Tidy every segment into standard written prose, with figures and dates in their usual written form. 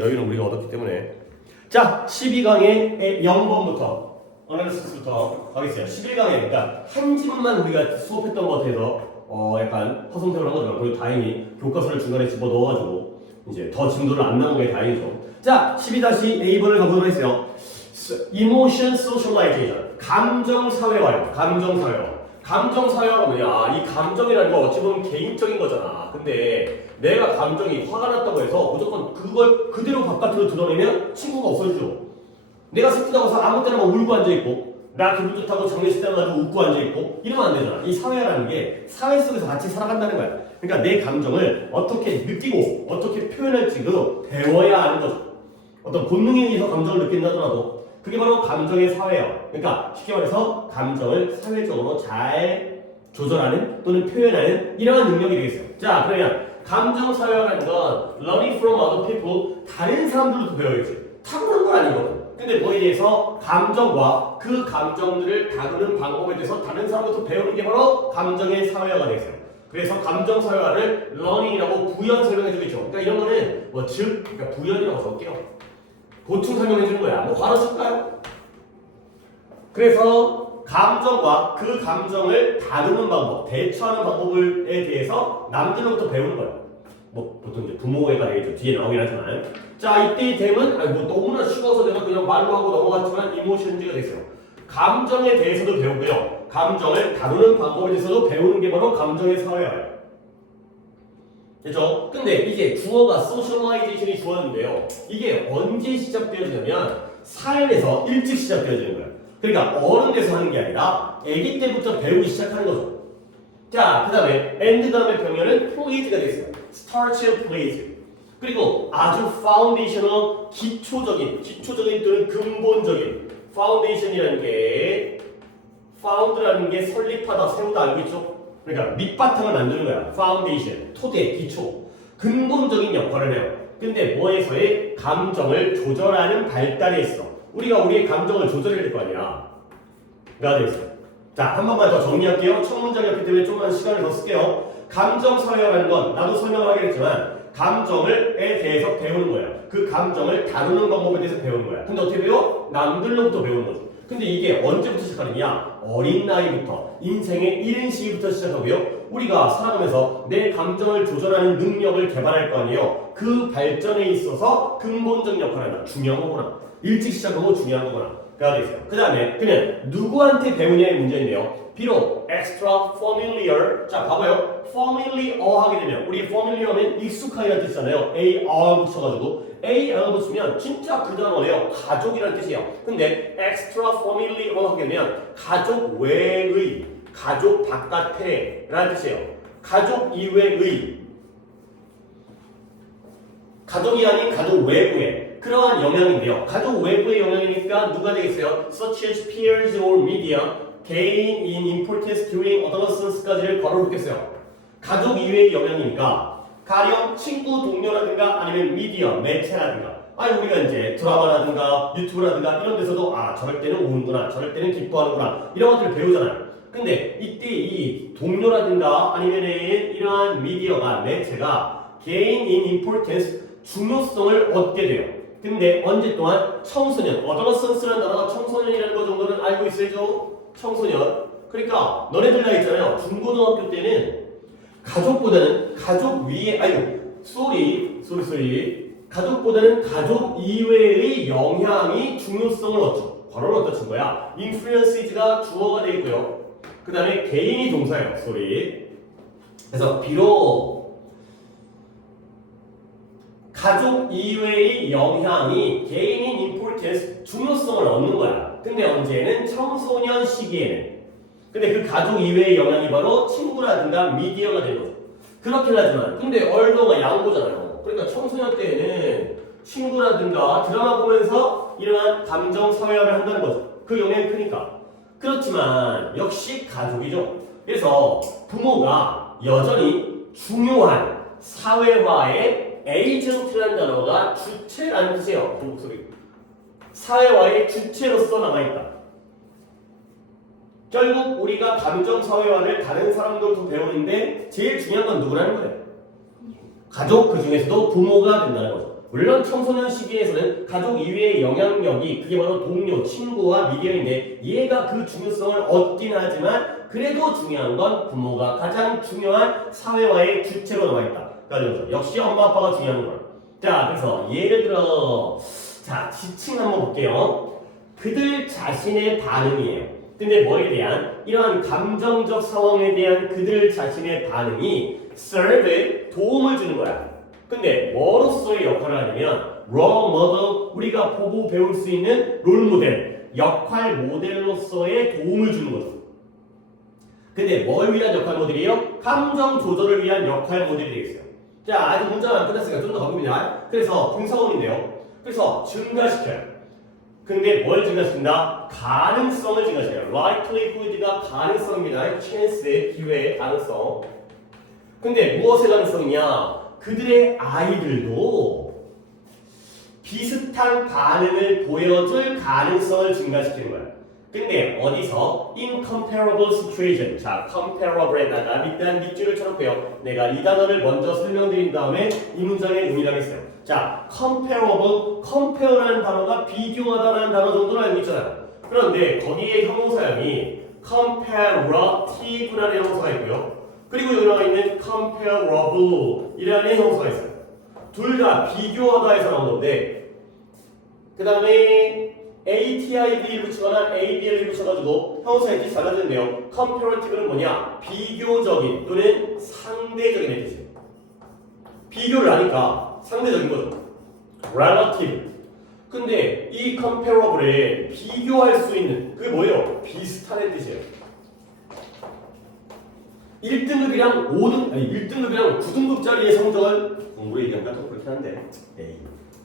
여유는 우리가 얻었기 때문에. 자, 12강의 0번부터 어나리시스부터 가겠습니다. 11강에 그러니까 한 지문만 우리가 수업했던 것 같아서 약간 허송세월 한 거지만 그래도 다행히 교과서를 중간에 집어넣어가지고 이제 더 진도를 안 나온 게 다행이죠. 자, 12-A번을 가보도록 하겠어요. Emotion Socialization, 감정사회화요. 감정사회화. 감정사회화가 뭐냐? 이 감정이라는 거 어찌 보면 개인적인 거잖아. 근데 내가 감정이 화가 났다고 해서 무조건 그걸 그대로 바깥으로 드러내면 친구가 없어지죠. 내가 슬프다고 해서 아무 때나 막 울고 앉아있고 나 기분 좋다고 장례식 때 가지고 웃고 앉아있고 이러면 안 되잖아. 이 사회라는 게 사회 속에서 같이 살아간다는 거야. 그러니까 내 감정을 어떻게 느끼고 어떻게 표현할지도 배워야 하는 거죠. 어떤 본능에 의해서 감정을 느낀다 하더라도 그게 바로 감정의 사회예요. 그러니까 쉽게 말해서 감정을 사회적으로 잘 조절하는 또는 표현하는 이러한 능력이 되겠어요. 자, 그러면 감정 사회화라는 건 learning from other people, 다른 사람들도 배워야지. 타고난 건 아니거든. 근데 뭐에 대해서 감정과 그 감정들을 다루는 방법에 대해서 다른 사람부터 배우는 게 바로 감정의 사회화가 되겠어요. 그래서 감정 사회화를 learning이라고 부연 설명해 주겠죠. 그러니까 이런 거는 뭐 즉, 그러니까 부연이라고 적게요. 보충 설명해 주는 거야. 뭐 바로 쓸까요? 그래서 감정과 그 감정을 다루는 방법, 대처하는 방법에 대해서 남들로부터 배우는 거예요. 뭐 보통 이제 부모가 되겠죠. 뒤에 나오긴 하지만. 자, 이때의 댐은 뭐 너무나 쉬워서 내가 그냥 말로 하고 넘어갔지만 이모션즈가 됐어요. 감정에 대해서도 배우고요. 감정을 다루는 방법에 대해서도 배우는 게 바로 감정의 사회화예요. 그죠? 근데 이게 주어가 소셜라이제이션이 주어인데요. 이게 언제 시작되어지냐면 삶에서 일찍 시작되어지는 거예요. 그러니까 어른 돼서 하는 게 아니라 아기 때부터 배우기 시작하는 거죠. 자, 그 다음에 and 다음에 병렬은 plays가 되겠어요. start and plays. 그리고 아주 foundational 기초적인 또는 근본적인 foundation이라는 게 found라는 게 설립하다, 세우다 알고 있죠? 그러니까 밑바탕을 만드는 거야. 파운데이션, 토대, 기초. 근본적인 역할을 해요. 근데 뭐에서의 감정을 조절하는 발달에 있어. 우리가 우리의 감정을 조절해야 될 거 아니야. 가 되겠어. 자, 한 번만 더 정리할게요. 첫 문장이었기 때문에 좀만 시간을 더 쓸게요. 감정 사회화라는 건 나도 설명을 하겠지만 감정에 대해서 배우는 거야. 그 감정을 다루는 방법에 대해서 배우는 거야. 근데 어떻게 배워? 남들로부터 배우는 거지. 근데 이게 언제부터 시작하느냐? 어린 나이부터, 인생의 이른 시기부터 시작하고요. 우리가 살아가면서 내 감정을 조절하는 능력을 개발할 거 아니에요. 그 발전에 있어서 근본적인 역할을 한다. 중요한 거구나. 일찍 시작하고 중요한 거구나. 가 되겠어요. 그 다음에 그냥 누구한테 배우냐의 문제인데요. 비록 extra familiar, 자 봐봐요. familiar 하게 되면 우리 familiar는 익숙하다는 뜻이잖아요. AR 붙여가지고 AR 붙이면 진짜 그 단어예요. 가족이라는 뜻이에요. 근데 extra familiar 하게 되면 가족 외의, 가족 바깥에 라는 뜻이에요. 가족 이외의, 가족이 아닌 가족 외부의 그러한 영향인데요. 가족 외부의 영향이니까 누가 되겠어요? Such as peers or media gain in importance during adolescence까지를 괄호 놓겠어요. 가족 이외의 영향이니까 가령 친구, 동료라든가 아니면 미디어, 매체라든가 아니 우리가 이제 드라마라든가 유튜브라든가 이런 데서도 저럴 때는 우는구나, 저럴 때는 기뻐하는구나 이런 것들을 배우잖아요. 근데 이때 이 동료라든가 아니면 이러한 미디어가, 매체가 gain in importance 중요성을 얻게 돼요. 근데 언제 동안? 청소년, adolescence라는 단어가 청소년이라는 거 정도는 알고 있어야죠. 청소년. 그러니까 너네들 나이 있잖아요. 중고등학교 때는 가족보다는 가족 위에 가족보다는 가족 이외의 영향이 중요성을 얻죠. 괄호를 어디다 친 거야? influence가 주어가 되어 있고요. 그 다음에 개인이 동사예요. 그래서 비록 가족 이외의 영향이 개인인 importance, 중요성을 얻는 거야. 근데 언제는? 청소년 시기에는. 근데 그 가족 이외의 영향이 바로 친구라든가 미디어가 되는 거죠. 그렇긴 하지만 근데 얼더가 양보잖아요. 그러니까 청소년 때에는 친구라든가 드라마 보면서 이러한 감정 사회화를 한다는 거죠. 그 영향이 크니까. 그렇지만 역시 가족이죠. 그래서 부모가 여전히 중요한 사회화의 에이전트라는 단어가 주체라는 뜻이에요. 그 목소리. 사회화의 주체로서 남아있다. 결국 우리가 감정 사회화를 다른 사람들도 배우는데 제일 중요한 건 누구라는 거예요? 가족, 그 중에서도 부모가 된다는 거죠. 물론 청소년 시기에서는 가족 이외의 영향력이 그게 바로 동료, 친구와 미디어인데 얘가 그 중요성을 얻긴 하지만 그래도 중요한 건 부모가 가장 중요한 사회와의 주체로 남아있다. 그러니까 역시 엄마 아빠가 중요한 거야. 자, 그래서 예를 들어 자, 지칭 한번 볼게요. 그들 자신의 반응이에요. 근데 뭐에 대한 이러한 감정적 상황에 대한 그들 자신의 반응이 serve 도움을 주는 거야. 근데 뭐로서의 역할을 하냐면 role model 우리가 보고 배울 수 있는 롤 모델 역할 모델로서의 도움을 주는 거죠. 근데 뭘 위한 역할 모델이에요? 감정 조절을 위한 역할 모델이 되겠어요. 자, 아직 문제가 안 끝났으니까 좀 더 가봅니다. 그래서 분사원인데요. 그래서 증가시켜요. 근데 뭘 증가시킨다? 가능성을 증가시켜요. likelihood가 가능성입니다. chance, 기회, 가능성. 근데 무엇의 가능성이냐? 그들의 아이들도 비슷한 반응을 보여줄 가능성을 증가시키는 거야. 근데 어디서? incomparable situation. 자, comparable에다가 밑단 밑줄을 쳐놓고요. 내가 이 단어를 먼저 설명드린 다음에 이 문장의 의미를 하겠어요. 자, comparable, compare라는 단어가 비교하다라는 단어 정도는 알고 있잖아요. 그런데 거기에 형용사형이 comparative라는 형용사가 있고요. 그리고 여기 나와 있는 comparable이라는 형용사가 있어요. 둘 다 비교하다에서 나온 건데 그 다음에 ATIV를 붙이거나 ABL을 붙여가지고 형용사의 뜻이 달라지는데요. comparative는 뭐냐? 비교적인 또는 상대적인 뜻이에요. 비교를 하니까 상대적인 거죠. relative. 근데 이 comparable에 비교할 수 있는 그게 뭐예요? 비슷한 뜻이에요. 1등급이랑 1등급이랑 9등급짜리의 성적을 공부를 얘기하니까 또 그렇긴 한데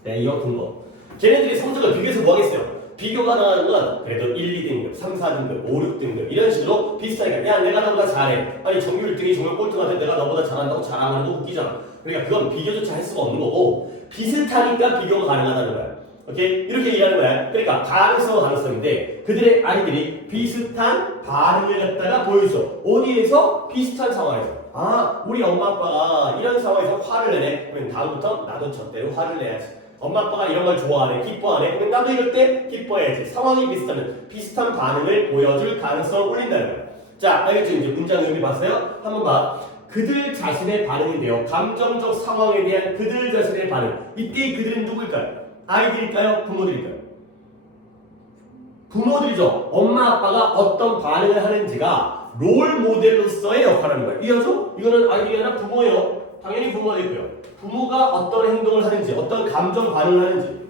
A 같은 거 걔네들이 성적을 비교해서 뭐 하겠어요? 비교가 나가는 건 그래도 1, 2등급, 3, 4등급, 5, 6등급 이런 식으로 비슷하니까 야 내가 너보다 잘해 아니 정규 1등이 정규 꼴등한테 내가 너보다 잘한다고 자랑하는 거 웃기잖아. 그러니까 그건 비교조차 할 수가 없는 거고 비슷하니까 비교가 가능하다는 거야. 오케이? 이렇게 얘기하는 거야. 그러니까 가능성인데 그들의 아이들이 비슷한 반응을 갖다가 보여줘. 어디에서? 비슷한 상황에서. 아, 우리 엄마 아빠가 이런 상황에서 화를 내네. 그럼 다음부터 나도 저대로 화를 내야지. 엄마 아빠가 이런 걸 좋아하네, 기뻐하네. 그럼 나도 이럴 때 기뻐해야지. 상황이 비슷하면 비슷한 반응을 보여줄 가능성을 올린다는 거야. 자, 알겠죠? 이제 문장 의미 봤어요? 한번 봐. 그들 자신의 반응인데요. 감정적 상황에 대한 그들 자신의 반응. 이때 그들은 누구일까요? 아이들일까요? 부모들일까요? 부모들이죠. 엄마 아빠가 어떤 반응을 하는지가 롤 모델로서의 역할을 하는 거예요. 이해하죠? 이거는 아이들이 아니라 부모예요. 당연히 부모가 되고요. 부모가 어떤 행동을 하는지, 어떤 감정 반응을 하는지.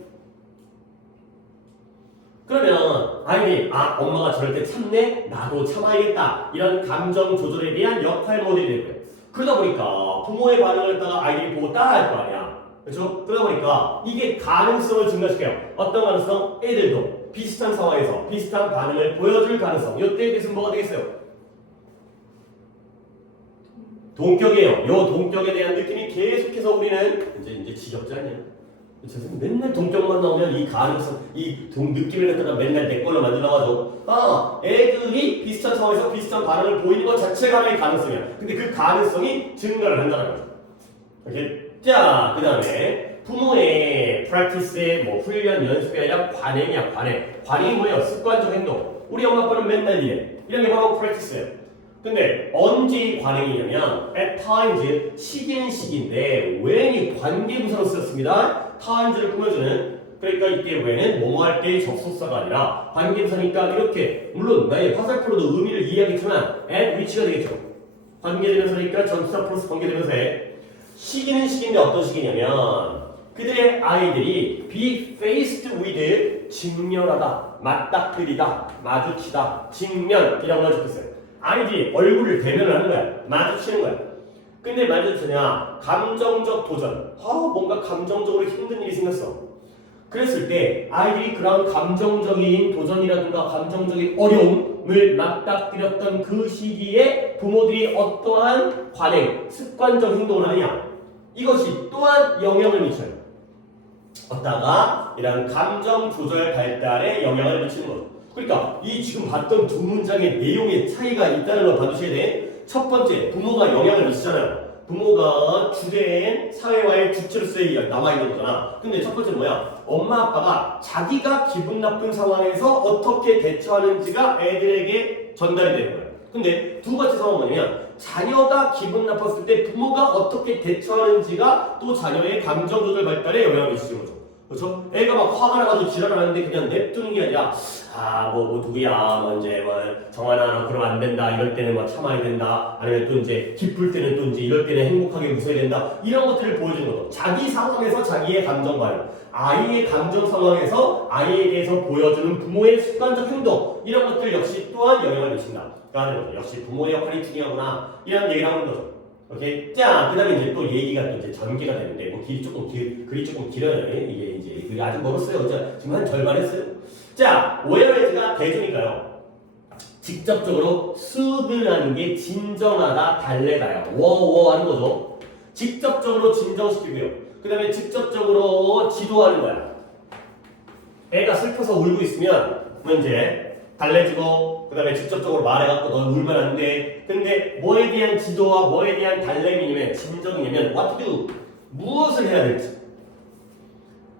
그러면 아이들이 엄마가 저럴 때 참네? 나도 참아야겠다. 이런 감정 조절에 대한 역할 모델이 되고요. 그러다 보니까 부모의 반응을 갖다가 아이들이 보고 따라할 거 아니야. 그렇죠? 그러다 보니까 이게 가능성을 증가시켜요. 어떤 가능성? 애들도 비슷한 상황에서 비슷한 반응을 보여줄 가능성. 이때에 대해서 뭐가 되겠어요? 동격이에요. 요 동격에 대한 느낌이 계속해서 우리는 이제 지겹지 않냐? 선생님 맨날 동격만 나오면 이 가능성, 이 느낌을 갖다가 맨날 내 걸로 만들어가지고 애들이 비슷한 상황에서 비슷한 반응을 보이는 것 자체가 하나의 가능성이야. 근데 그 가능성이 증가를 한다는 거죠. 오케이? 자, 그 다음에 부모의 practice의 뭐 훈련, 연습이 아니라 관행이야, 관행. 관행이 뭐예요? 습관적 행동. 우리 엄마 아빠는 맨날 이래. 이런 게 바로 practice예요. 근데 언제 관행이냐면 at times, 시기는 시기인데 when이 관계부사로 쓰였습니다. times를 꾸며주는 그러니까 이때 when은 뭐뭐 할 때의 접속사가 아니라 관계부사니까 이렇게 물론 나의 화살표로도 의미를 이해하겠지만 at which가 되겠죠. 관계대명사니까 전치사 플러스 관계대명사에 시기는 시기인데 어떤 시기냐면 그들의 아이들이 be faced with 직면하다, 맞닥뜨리다, 마주치다, 직면이라고 적혔어요. 아이들이 얼굴을 대면을 하는 거야. 마주치는 거야. 근데 마주치냐? 감정적 도전. 뭔가 감정적으로 힘든 일이 생겼어. 그랬을 때 아이들이 그런 감정적인 도전이라든가 감정적인 어려움을 맞닥뜨렸던 그 시기에 부모들이 어떠한 관행, 습관적 행동을 하느냐? 이것이 또한 영향을 미쳐요. 어디다가 이런 감정 조절 발달에 영향을 미치는 거죠. 그러니까 이 지금 봤던 두 문장의 내용의 차이가 있다는 걸 봐주셔야 돼. 첫 번째, 부모가 영향을 미치잖아요. 부모가 주된 사회와의 주체로서의 남아있는 거잖아. 근데 첫 번째는 뭐야? 엄마 아빠가 자기가 기분 나쁜 상황에서 어떻게 대처하는지가 애들에게 전달이 되는 거야. 근데 두 번째 상황은 뭐냐면 자녀가 기분 나빴을 때 부모가 어떻게 대처하는지가 또 자녀의 감정 조절 발달에 영향을 미치는 거죠. 그렇죠? 애가 막 화가 나가지고 지랄을 하는데 그냥 냅두는 게 아니라 뭐 누구야 이제 정하나 그러면 안 된다 이럴 때는 막 참아야 된다 아니면 또 이제 기쁠 때는 또 이제 이럴 때는 행복하게 웃어야 된다 이런 것들을 보여주는 거죠. 자기 상황에서 자기의 감정 반응, 아이의 감정 상황에서 아이에 대해서 보여주는 부모의 습관적 행동 이런 것들 역시 또한 영향을 미친다. 그러니까 역시 부모의 역할이 중요하구나 이런 얘기를 하는 거죠. 오케이. 자, 그다음에 이제 또 얘기가 또 이제 전개가 되는데 뭐 글이 조금 길어요. 이게 이제 글이 아직 멀었어요. 지금 한 절반 했어요. 자, whereas가 대조니까요. 직접적으로 soothe라는 게 진정하다, 달래다요. 워워 하는 거죠. 직접적으로 진정시키고요. 그다음에 직접적으로 지도하는 거야. 애가 슬퍼서 울고 있으면 이제 달래주고 그 다음에 직접적으로 말해갖고 너 울면 안 돼. 근데 뭐에 대한 지도와 뭐에 대한 달래미냐면 진정이냐면 what to do 무엇을 해야 될지.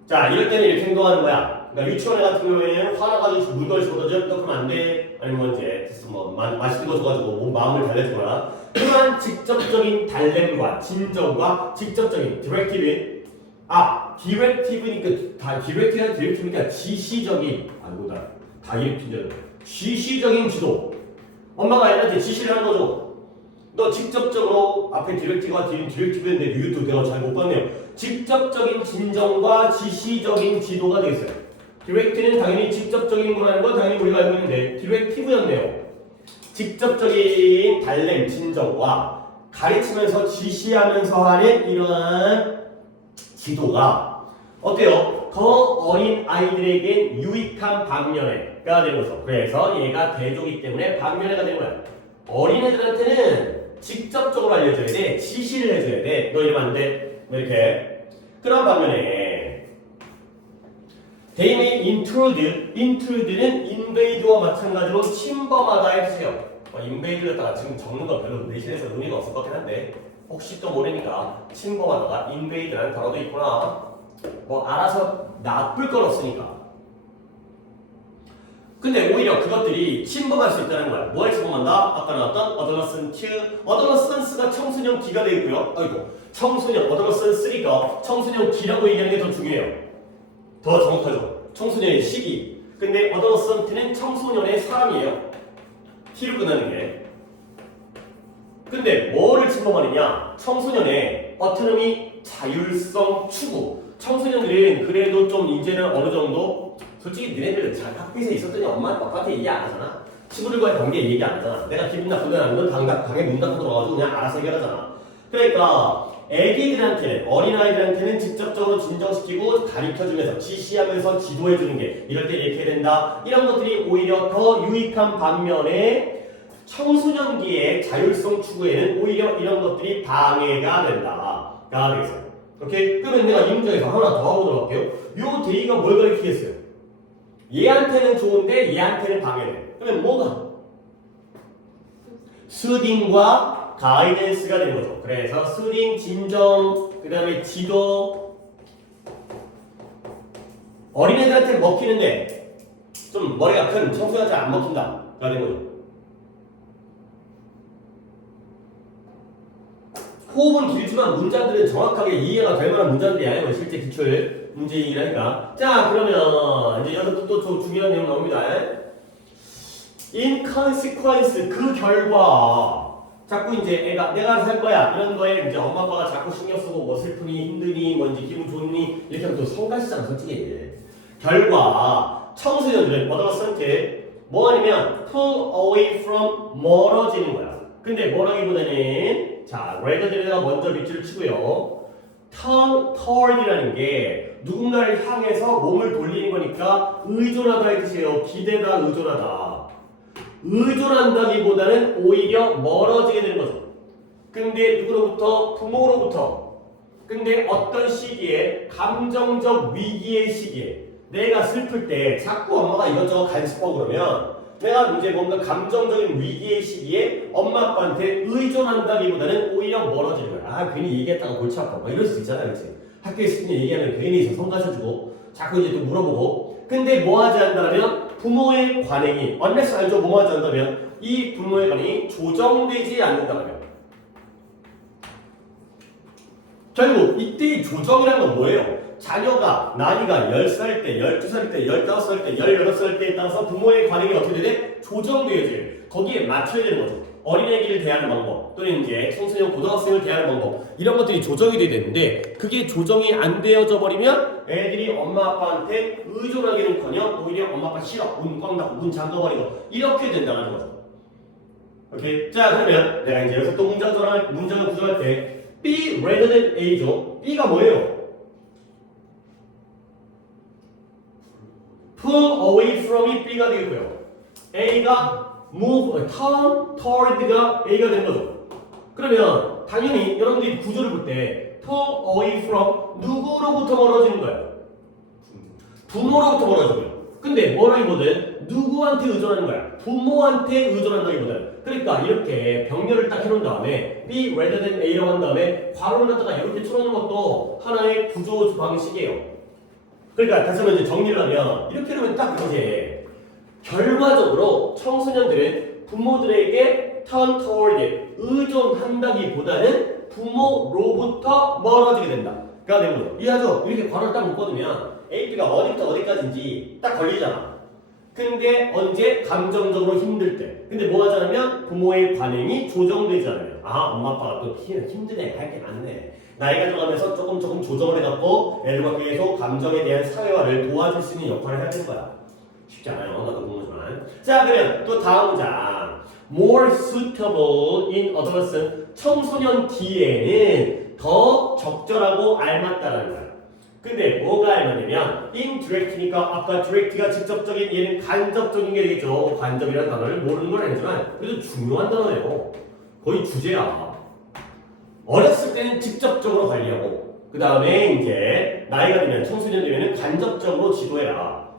자 이럴 때는 이렇게 행동하는 거야. 그러니까 유치원 애 같은 경우에는 화나가지고 물건을 쏟아져 너 그러면 안 돼. 아니면 이제 뭐 맛있는 거 줘가지고 마음을 달래주거나 그러한 직접적인 달램과 진정과 직접적인 디렉티브 디렉티브니까 디렉티브니까 지시적인 다 이렇게 지시적인 지도. 엄마가 애한테 지시를 하는 거죠. 너 직접적으로 앞에 디렉티브가 디렉티브인데 이것도 내가 잘 못 봤네요. 직접적인 진정과 지시적인 지도가 되겠어요. 디렉트는 당연히 직접적인 거라는 건 당연히 우리가 알고 있는데 디렉티브였네요. 직접적인 달램 진정과 가르치면서 지시하면서 하는 이러한 지도가 어때요? 더 어린 아이들에겐 유익한 반면에가 되는 거죠. 그래서 얘가 대조기 때문에 반면에가 되는 거야. 어린애들한테는 직접적으로 알려줘야 돼. 지시를 해줘야 돼. 너 이러면 안 돼. 이렇게. 그런 반면에 they may intrude는 invade와 마찬가지로 침범하다 해주세요. invade였다가 지금 적는 거 별로 내신에서 의미가 없을 것 같긴 한데 혹시 또 모르니까 침범하다가 invade라는 단어도 있구나. 뭐 알아서 나쁠 건 없으니까. 근데 오히려 그것들이 침범할 수 있다는 거야. 뭐에 침범한다? 아까 나왔던 adolescence가 청소년 기가 되고요. 청소년 adolescence가 청소년 기라고 얘기하는 게 더 중요해요. 더 정확하죠. 청소년의 시기. 근데 adolescent는 청소년의 사람이에요. T로 끝나는 게. 근데 뭐를 침범하느냐? 청소년의 autonomy, 자율성 추구. 청소년들은 그래도 좀 이제는 어느 정도 솔직히 너네들 잘 학교에서 있었더니 엄마 아빠한테 얘기 안 하잖아. 친구들과의 관계 얘기 안 하잖아. 내가 기분 나쁘다는 건 방에 문 닫고 들어가가지고 그냥 알아서 해결하잖아. 그러니까 애기들한테는 어린아이들한테는 직접적으로 진정시키고 가르쳐주면서 지시하면서 지도해주는 게 이럴 때 이렇게 해야 된다. 이런 것들이 오히려 더 유익한 반면에 청소년기의 자율성 추구에는 오히려 이런 것들이 방해가 된다가 되겠어요. 오케이? 그러면 내가 이 문장에서 하나 더 하고 들어갈게요. 요 데이가 뭘 가리키겠어요? 얘한테는 좋은데 얘한테는 방해돼. 그러면 뭐가? 수딩과 가이던스가 되는 거죠. 그래서 수딩, 진정, 그 다음에 지도. 어린애들한테 먹히는데 좀 머리가 큰 청소년한테 안 먹힌다. 가 되는 거죠. 호흡은 길지만 문장들은 정확하게 이해가 될 만한 문장들이 아니에요. 실제 기출 문제이기라니까. 자, 그러면 이제 여기서 또 중요한 내용 나옵니다. inconsequence 그 결과 자꾸 이제 애가 내가 알아서 할 거야 이런 거에 이제 엄마 아빠가 자꾸 신경 쓰고 뭐 슬프니 힘드니 뭔지 기분 좋니 이렇게 하면 또 성가시잖아 솔직히. 결과 청소년들은 adolescent 뭐 아니면 pull away from 멀어지는 거야. 근데 뭐라기보다는 자, 레드들에다가 먼저 밑줄을 치고요. turn toward이라는 게 누군가를 향해서 몸을 돌리는 거니까 의존하다 해주세요. 기대다, 의존하다. 의존한다기보다는 오히려 멀어지게 되는 거죠. 근데 누구로부터? 부모로부터. 근데 어떤 시기에? 감정적 위기의 시기에. 내가 슬플 때 자꾸 엄마가 이것저것 간섭하고 그러면 내가 이제 뭔가 감정적인 위기의 시기에 엄마 아빠한테 의존한다기보다는 오히려 멀어지는 거야. 아 괜히 얘기했다가 골치 아파. 막 이럴 수 있잖아, 그렇지? 학교에 있을 때 얘기하면 괜히 성가셔주고 자꾸 이제 또 물어보고. 근데 뭐 하지 않는다면 부모의 관행이 unless 알죠? 뭐 하지 않는다면 이 부모의 관행이 조정되지 않는다면 결국 이때의 조정이라는 건 뭐예요? 자녀가 나이가 10살 때, 12살 때, 15살 때, 18살 때에 따라서 부모의 관행이 어떻게 돼? 조정되어질 거기에 맞춰야 되는 거죠. 어린애기를 대하는 방법 또는 이제 청소년 고등학생을 대하는 방법 이런 것들이 조정이 돼야 되는데 그게 조정이 안 되어져 버리면 애들이 엄마 아빠한테 의존하기는커녕 오히려 엄마 아빠 싫어 문 꽉 닫고 문 잠가버리고 이렇게 된다는 거죠. 오케이? 자 그러면 내가 이제 여기서 또 문장을 구조할 때 B rather than A죠. B가 뭐예요? pull away from이 B가 되고요. A가 move, turn toward가 A가 되는 거죠. 그러면 당연히 여러분들이 구조를 볼 때 pull away from 누구로부터 멀어지는 거예요? 부모로부터 멀어지고요. 근데 뭐라기보다는 누구한테 의존하는 거야? 부모한테 의존한다기보다는. 그러니까 이렇게 병렬을 딱 해놓은 다음에 B rather than A라고 한 다음에 괄호를 갖다가 이렇게 쳐놓는 것도 하나의 구조 방식이에요. 그러니까 다시 한번 이제 정리를 하면 이렇게 되면 딱 이제 결과적으로 청소년들은 부모들에게 turn toward 의존한다기보다는 부모로부터 멀어지게 된다. 가 되는 거죠. 이해하죠? 이렇게 괄호를 딱 묶어두면 A, B가 어디부터 어디까지인지 딱 걸리잖아. 근데 언제? 감정적으로 힘들 때. 근데 뭐 하자면 부모의 반응이 조정되지 않아요. 아 엄마 아빠가 또 힘드네 할 게 많네. 나이가 들어가면서 조금 조정을 해갖고 애들과 계속 감정에 대한 사회화를 도와줄 수 있는 역할을 해야 되는 거야. 쉽지 않아요. 나도 부모지만. 자 그러면 또 다음 문장. More suitable in adolescent. 청소년 기에는 더 적절하고 알맞다라는 거야. 근데 뭐가 알맞냐면 indirect니까 아까 direct가 직접적인 얘는 간접적인 게 되겠죠. 간접이라는 단어를 모르는 건 아니지만 그래도 중요한 단어예요. 거의 주제야. 어렸을 때는 직접적으로 관리하고 그 다음에 이제 나이가 들면 청소년 되면 간접적으로 지도해라.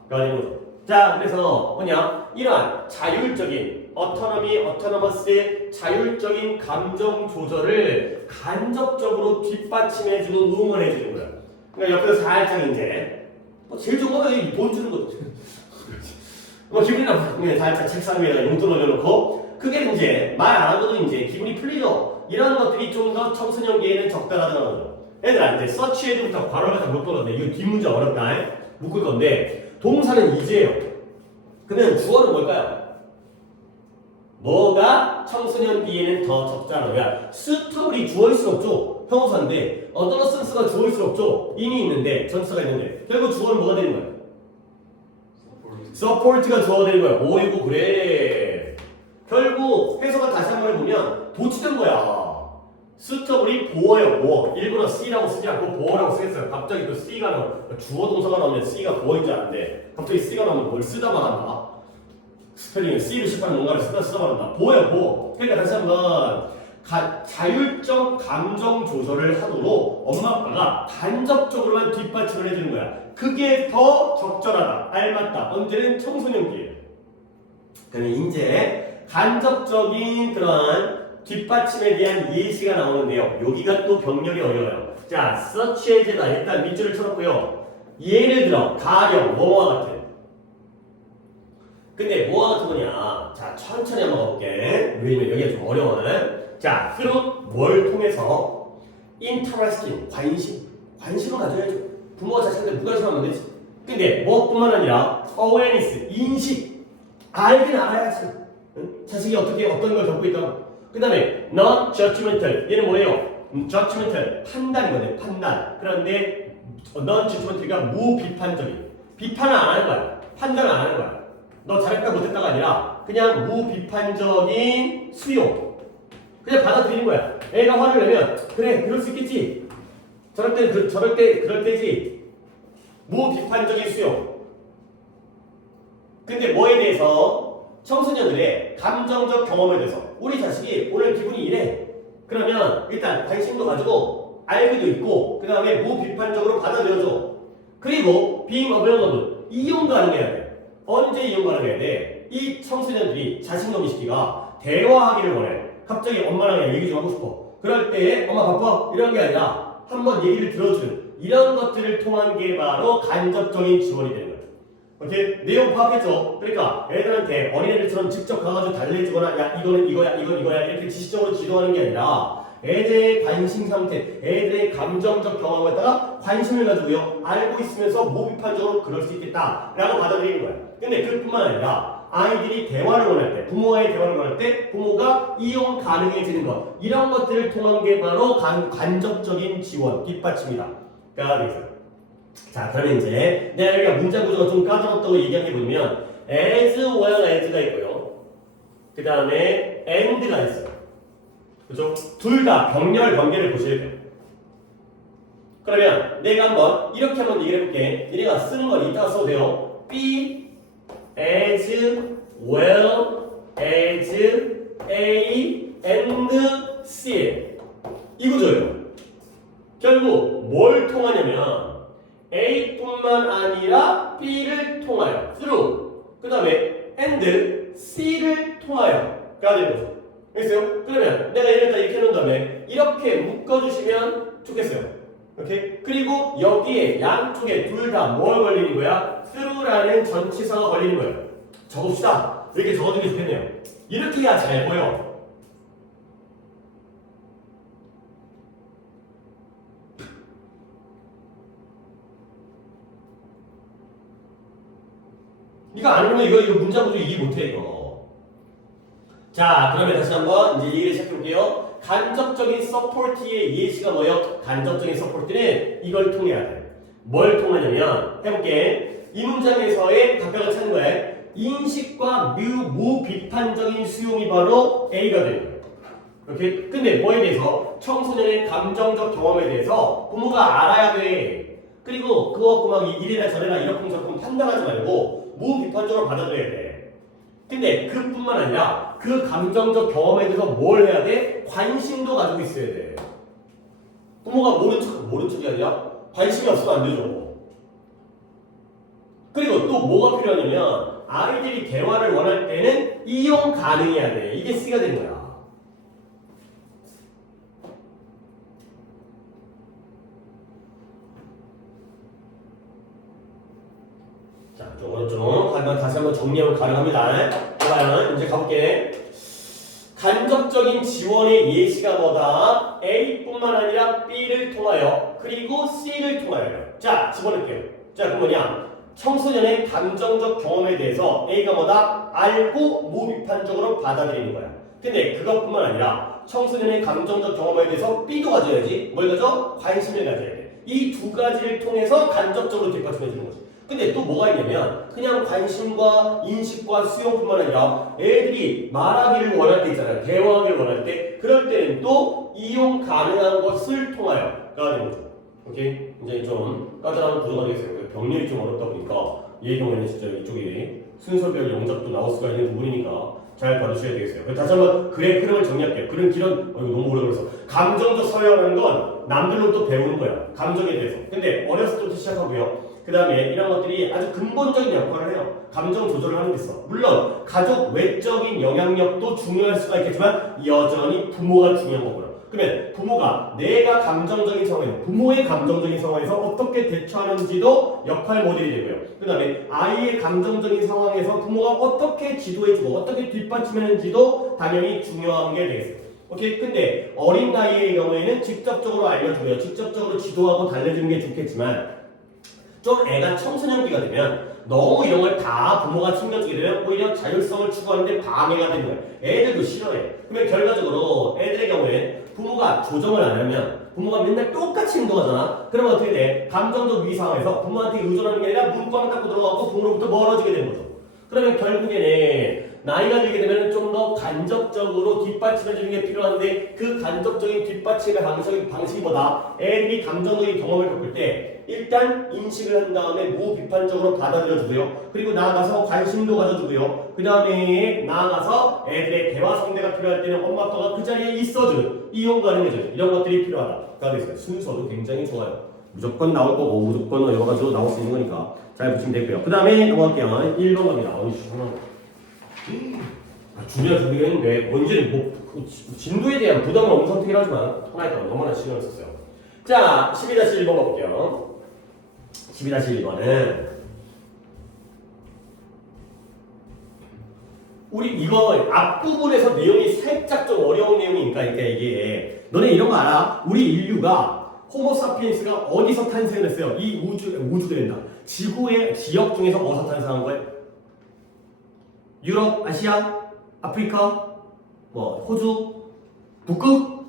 자 그래서 뭐냐 이러한 자율적인 autonomous 자율적인 감정 조절을 간접적으로 뒷받침해주고 응원해주는 거야. 그러니까 옆에서 살짝 이제 뭐 제일 좋은 거는 돈 주는 거죠. 뭐 기분이 나쁘면 살짝 책상 위에다 용돈 올려놓고 그게 이제 말 안 하고도 이제 기분이 풀리죠. 이런 것들이 좀 더 청소년기에는 적당하다는 거죠. 애들한테 서치에도부터 괄호를 다 묶어놨네. 이거 뒷문장 어렵다. 묶을 건데 동사는 이제예요. 그러면 주어는 뭘까요? 뭐가 청소년기에는 더 적절하냐? suitable이 주어일 수 없죠. 형용사인데 adolescence가 주어일 수 없죠. 이미 있는데 전치사가 있는데 결국 주어는 뭐가 되는 거야? support가 주어가 되는 거야. 오이고 그래. 결국 해석을 다시 한번 해보면 도치된 거야. suitable이 보어예요. 보어. 일부러 C라고 쓰지 않고 보어라고 쓰겠어요. 갑자기 또 C가 나오면 주어 동사가 나오면 C가 보어인 줄 알았는데 갑자기 C가 나오면 뭘 쓰다만 한다. 스펠링에 C를 시작하는 뭔가를 쓰다 말한다. 보여 보어. 그러니까 다시 한번 자율적 감정 조절을 하도록 엄마 아빠가 간접적으로만 뒷받침을 해주는 거야. 그게 더 적절하다. 알맞다. 언제는 청소년기에. 그러면 이제 간접적인 그러한 뒷받침에 대한 예시가 나오는데요. 여기가 또 병렬이 어려워요. 자, such as다. 일단 밑줄을 쳐놓고요. 예를 들어 가령 뭐와 같은. 근데 뭐와 같은 거냐? 자, 천천히 한번 가볼게. 왜냐면 여기가 좀 어려워요. 자, through 뭘 통해서 interesting 관심을 가져야죠. 부모가 자식한테 무관심하면 안 되지. 근데 뭐뿐만 아니라 awareness 인식 알긴 알아야지. 응? 자식이 어떻게 어떤 걸 겪고 있다고. 그 다음에 non-judgmental 얘는 뭐예요? judgmental 판단이거든. 판단. 그런데 non-judgmental가 무비판적인 비판을 안 하는 거야. 판단을 안 하는 거야. 너 잘했다 못했다가 아니라 그냥 무비판적인 수용. 그냥 받아들이는 거야. 애가 화를 내면 그래 그럴 수 있겠지. 저럴 때 그럴 때지. 무비판적인 수용. 근데 뭐에 대해서 청소년들의 감정적 경험에 대해서 우리 자식이 오늘 기분이 이래. 그러면 일단 관심도 가지고 알고도 있고 그 다음에 무비판적으로 받아들여줘. 그리고 being available 이용 가능해야 돼. 언제 이용 가능해야 돼? 이 청소년들이 자신감이 시키가 대화하기를 원해. 갑자기 엄마랑 그냥 얘기 좀 하고 싶어. 그럴 때 엄마 바빠 이런 게 아니라 한번 얘기를 들어주는 이런 것들을 통한 게 바로 간접적인 지원이 되는 거예요. 오케이? 내용 파악했죠? 그러니까 애들한테 어린애들처럼 직접 가가지고 달래주거나 야 이거는 이거야 이건 이거야 이렇게 지시적으로 지도하는 게 아니라 애들의 관심 상태, 애들의 감정적 경험에다가 관심을 가지고요 알고 있으면서 모비판적으로 그럴 수 있겠다 라고 받아들이는 거야. 근데 그뿐만 아니라 아이들이 대화를 원할 때, 부모와의 대화를 원할 때 부모가 이용 가능해지는 것 이런 것들을 통한 게 바로 간접적인 지원, 뒷받침이다 가 되겠어요. 자, 그러면 이제 내가 여기가 문자 구조가 좀 까다롭다고 얘기한 게 뭐냐면 as well as가 있고요. 그 다음에 and가 있어요. 그죠? 둘 다 병렬 관계를 보셔야 돼요. 그러면 내가 한번 이렇게 한번 얘기를 해볼게. 얘네가 쓰는 건 이따가 써도 돼요. be as well as A and C 이 구조예요. 결국 뭘 통하냐면 A뿐만 아니라 B를 통하여 through 그 다음에 and C를 통하여가 되는 거죠. 알겠어요? 그러면 내가 얘를 다 이렇게 해놓은 다음에 이렇게 묶어주시면 좋겠어요. 오케이? 그리고 여기에 양쪽에 둘 다 뭘 걸리는 거야? through라는 전치사가 걸리는 거예요. 적읍시다. 이렇게 적어두면 좋겠네요. 이렇게 해야 잘 보여. 이거 안 하면 이거 문장 구조 이해 못해 이거. 자, 그러면 다시 한번 이제 얘기를 시작해볼게요. 간접적인 서포트의 예시가 뭐예요? 간접적인 서포트는 이걸 통해야 돼. 뭘 통하냐면 해볼게. 이 문장에서의 답변을 찾는 거예요. 인식과 무비판적인 수용이 바로 A가 되는 거예요. 오케이? 근데 뭐에 대해서? 청소년의 감정적 경험에 대해서 부모가 알아야 돼. 그리고 그거 갖고 막 이래라 저래라 이러쿵저러쿵 판단하지 말고 무비판적으로 받아들여야 돼. 근데 그뿐만 아니라 그 감정적 경험에 대해서 뭘 해야 돼? 관심도 가지고 있어야 돼. 부모가 모른 척이 아니라 관심이 없으면 안 되죠. 그리고 또 뭐가 필요하냐면 아이들이 대화를 원할 때는 이용 가능해야 돼. 이게 C가 되는 거야. 자, 좀 어렵죠? 하지만 다시 한번 정리하면 가능합니다. 봐봐요. 이제 가볼게. 간접적인 지원의 예시가 뭐다? A뿐만 아니라 B를 통하여 그리고 C를 통하여. 자, 집어넣을게요. 자, 그럼 뭐냐? 청소년의 감정적 경험에 대해서 A가 뭐다? 알고 무비판적으로 받아들이는 거야. 근데 그것뿐만 아니라 청소년의 감정적 경험에 대해서 B도 가져야지. 뭘 가져? 관심을 가져야 돼. 이 두 가지를 통해서 간접적으로 뒷받침해 주는 거지. 근데 또 뭐가 있냐면 그냥 관심과 인식과 수용뿐만 아니라 애들이 말하기를 원할 때 있잖아요. 대화하기를 원할 때 그럴 때는 또 이용 가능한 것을 통하여가 되는 거죠. 오케이? 이제 좀 까다로운 구조가 되겠어요. 병렬이 좀 어렵다 보니까 이 경우에는 진짜 이쪽이 순서별 영작도 나올 수가 있는 부분이니까 잘 봐주셔야 되겠어요. 다시 한번 글의 흐름을 정리할게요. 글은 길은 이거 너무 오래 걸려서 감정적 서열하는 건 남들로부터 배우는 거야. 감정에 대해서. 근데 어렸을 때부터 시작하고요. 그 다음에 이런 것들이 아주 근본적인 역할을 해요. 감정 조절을 하는 데 있어. 물론 가족 외적인 영향력도 중요할 수가 있겠지만 여전히 부모가 중요한 거고요. 그러면 부모가 내가 감정적인 상황에서 부모의 감정적인 상황에서 어떻게 대처하는지도 역할 모델이 되고요. 그 다음에 아이의 감정적인 상황에서 부모가 어떻게 지도해주고 어떻게 뒷받침하는지도 당연히 중요한 게 되겠어요. 오케이? 근데 어린 나이의 경우에는 직접적으로 알려주고요. 직접적으로 지도하고 달래주는 게 좋겠지만 좀 애가 청소년기가 되면 너무 이런 걸 다 부모가 챙겨주게 되면 오히려 자율성을 추구하는데 방해가 되는 거예요. 애들도 싫어해. 그러면 결과적으로 애들의 경우에 부모가 조정을 안 하면 부모가 맨날 똑같이 행동하잖아. 그러면 어떻게 돼? 감정적 위기 상황에서 부모한테 의존하는 게 아니라 문과만 닦고 들어가고 부모로부터 멀어지게 되는 거죠. 그러면 결국에는 나이가 들게 되면 좀 더 간접적으로 뒷받침해주는 게 필요한데 그 간접적인 뒷받침의 방식이 뭐다? 애들이 감정적인 경험을 겪을 때 일단 인식을 한 다음에 무비판적으로 받아들여주고요. 그리고 나아가서 관심도 가져주고요. 그 다음에 나아가서 애들의 대화 상대가 필요할 때는 엄마 아빠가 그 자리에 있어주는 이용 가능해주는 이런 것들이 필요하다가 되겠어요. 순서도 굉장히 좋아요. 무조건 나올 거고 무조건 여러 가지로 나올 수 있는 거니까 잘 보시면 되고요. 그 다음에 넘어갈게요. 1번 갑니다. 중요한 준비가 있는데 뭔지는 뭐 진도에 대한 부담은 없는 선택이라 하지만 하나에 따라 너무나 신경을 썼어요. 자, 12-1번 가볼게요. 12-1번은 우리 이거 앞부분에서 내용이 살짝 좀 어려운 내용이니까 그러니까 이게 너네 이런 거 알아? 우리 인류가 호모사피엔스가 어디서 탄생을 했어요? 이 우주가 된다. 지구의 지역 중에서 어디서 탄생한 거예요? 유럽, 아시아, 아프리카, 뭐 호주, 북극?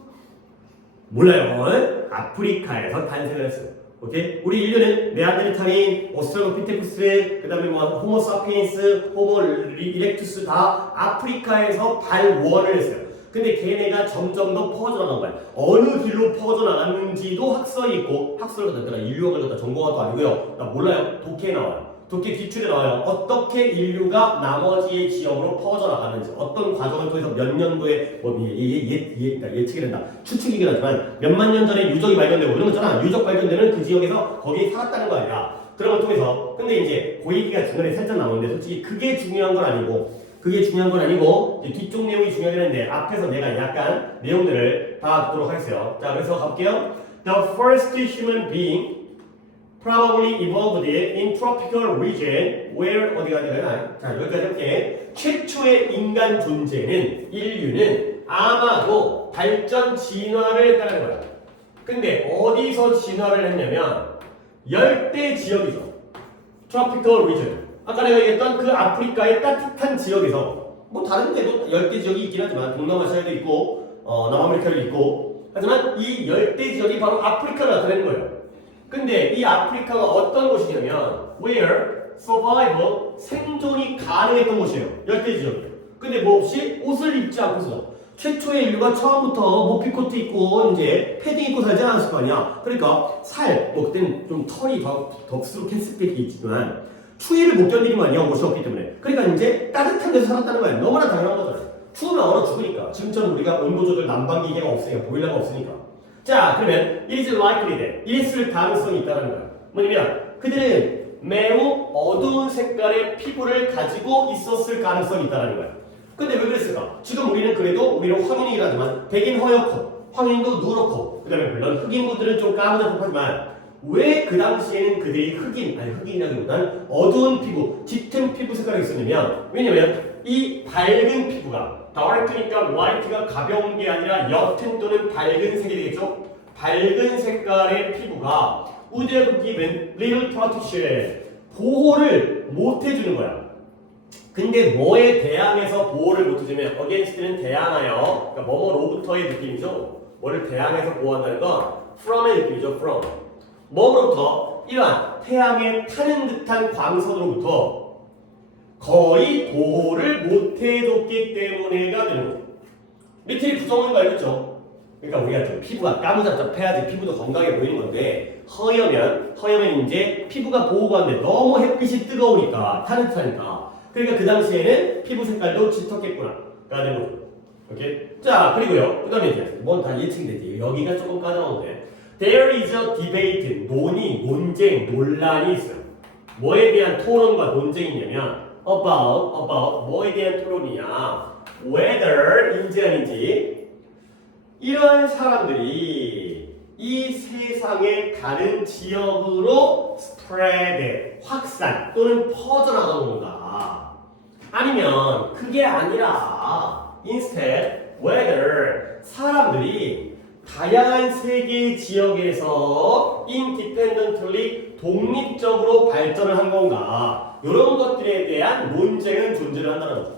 몰라요. 아프리카에서 탄생을 했어요. 오케이? 우리 인류는 네안데르탈인, 오스트랄로피테쿠스, 그 다음에 뭐 호모사피엔스, 호모 이렉투스 다 아프리카에서 발원을 했어요. 근데 걔네가 점점 더 퍼져나간 거야. 어느 길로 퍼져나갔는지도 학설이 있고, 학설을 갖다가 인류학을 갖다 전공한 거 아니고요. 나 몰라요. 독해에 나와요. 독해 기출에 나와요. 어떻게 인류가 나머지의 지역으로 퍼져나가는지, 어떤 과정을 통해서 몇 년도에 뭐 그러니까 예측이 된다. 추측이긴 하지만 몇만 년 전에 유적이 발견되고 이런 거 있잖아. 유적 발견되면 그 지역에서 거기에 살았다는 거 아니야. 그런 걸 통해서. 근데 이제 그 얘기가 중간에 살짝 나오는데 솔직히 그게 중요한 건 아니고 뒤쪽 내용이 중요하긴 한데 앞에서 내가 약간 내용들을 다 듣도록 하겠어요. 자, 그래서 가볼게요. The first human being probably evolved in tropical region where 어디가 되나요? 자, 여기까지 할게. 최초의 인간 존재는 인류는 아마도 발전 진화를 따른 거야. 근데 어디서 진화를 했냐면 열대 지역이죠. tropical region. 아까 내가 얘기했던 그 아프리카의 따뜻한 지역에서 뭐 다른 데도 열대 지역이 있긴 하지만 동남아시아에도 있고 남아메리카에도 있고 하지만 이 열대 지역이 바로 아프리카가 나타내는 거예요. 근데 이 아프리카가 어떤 곳이냐면 where survival 생존이 가능했던 곳이에요. 열대 지역이에요. 근데 뭐 없이 옷을 입지 않고서 최초의 인류가 처음부터 모피코트 입고 이제 패딩 입고 살지 않았을 거 아니야. 그러니까 뭐 그때는 좀 털이 더 덥수룩했을 때도 있지만 추위를 못 견디는 거 아니야. 옷이 없기 때문에. 그러니까 이제 따뜻한 데서 살았다는 거야. 너무나 당연한 거잖아. 추우면 얼어 죽으니까. 지금처럼 우리가 온도 조절 난방기계가 없으니까 보일러가 없으니까. 자, 그러면 it is likely that 이랬을 가능성이 있다는 거야. 뭐냐면 그들은 매우 어두운 색깔의 피부를 가지고 있었을 가능성이 있다는 거야. 근데 왜 그랬을까? 지금 우리는 그래도 확인이긴 하지만 백인 허옇고 황인도 누렇고 그 다음에 물론 흑인분들은 좀 까무잡고 하지만 왜 그 당시에는 그들이 흑인이라기보다는 어두운 피부, 짙은 피부 색깔이 있었냐면 왜냐면 이 밝은 피부가 dark니까 white가 가벼운 게 아니라 옅은 또는 밝은 색이 되겠죠? 밝은 색깔의 피부가 would have given little protection 보호를 못 해주는 거야. 근데 뭐에 대항해서 보호를 못 해주면 against는 대항하여 그러니까 뭐뭐로부터의 느낌이죠. 뭐를 대항해서 보호한다는 건 from의 느낌이죠. from 뭐로부터 이러한 태양에 타는 듯한 광선으로부터 거의 보호를 못 해줬기 때문에가 되는 거예요. 밑에 부정한 거 알겠죠? 그러니까 우리가 좀 피부가 까무잡잡해야지 피부도 건강해 보이는 건데 허여면 이제 피부가 보호가 안 돼. 너무 햇빛이 뜨거우니까 타니까 그러니까 그 당시에는 피부 색깔도 짙었겠구나 가 되는 거죠. 오케이? 자, 그리고요. 그 다음에 이제 뭔 다 예측이 되지. 여기가 조금 까다로운데 There is a debate, 논쟁, 논란이 있어요. 뭐에 대한 토론과 논쟁이냐면 about 뭐에 대한 토론이냐 whether인지 아닌지 이러한 사람들이 이 세상의 다른 지역으로 spread, 확산 또는 퍼져나가는 건가 아니면 그게 아니라 instead whether 사람들이 다양한 세계 지역에서 independently 독립적으로 발전을 한 건가 이런 것들에 대한 논쟁은 존재를 한다는 거죠.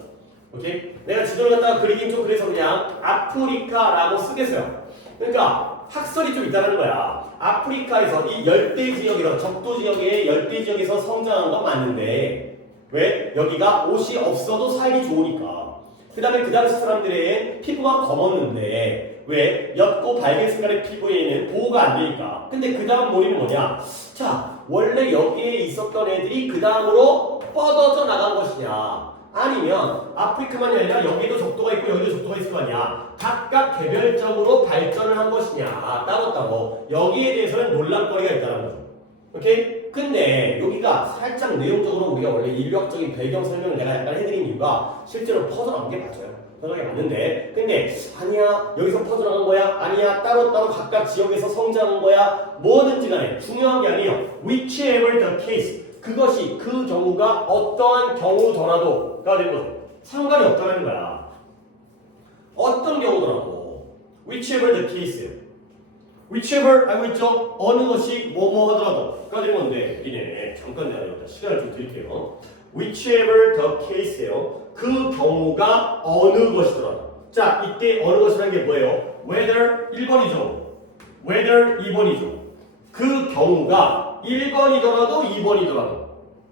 오케이? 내가 지도를 갖다가 그리긴 좀 그래서 그냥 아프리카라고 쓰겠어요. 그러니까 학설이 좀 있다는 거야. 아프리카에서 이 열대 지역에서 적도 지역의 열대 지역에서 성장한 건 맞는데 왜? 여기가 옷이 없어도 살기 좋으니까. 그 다음에 그 당시 사람들의 피부가 검었는데 왜? 옅고 밝은 색깔의 피부에는 보호가 안 되니까. 근데 그 다음 머리는 뭐냐? 자, 원래 여기에 있었던 애들이 그 다음으로 뻗어져 나간 것이냐? 아니면 아프리카만이 아니라 여기도 적도가 있고 여기도 적도가 있을 거 아니야? 각각 개별적으로 발전을 한 것이냐? 따로 여기에 대해서는 논란거리가 있다는 거죠. 오케이? 근데 여기가 살짝 내용적으로 우리가 원래 인류학적인 배경 설명을 내가 약간 해드린 이유가 실제로 퍼져나간 게 맞아요. 퍼져나간 게 맞는데 근데 아니야 여기서 퍼져나간 거야 아니야 따로따로 각각 지역에서 성장한 거야 뭐든지 간에 중요한 게 아니에요. Whichever the case 그것이 그 경우가 어떠한 경우더라도가 되는 거죠. 상관이 없다는 거야. 어떤 경우더라도 whichever the case whichever 알고 있죠? 어느 것이 뭐뭐 하더라도가 되는 건데 이네 잠깐 내가 시간을 좀 드릴게요. whichever the case예요. 그 경우가 어느 것이더라도 자 이때 어느 것이라는 게 뭐예요? whether 1번이죠. whether 2번이죠. 그 경우가 1번이더라도 2번이더라도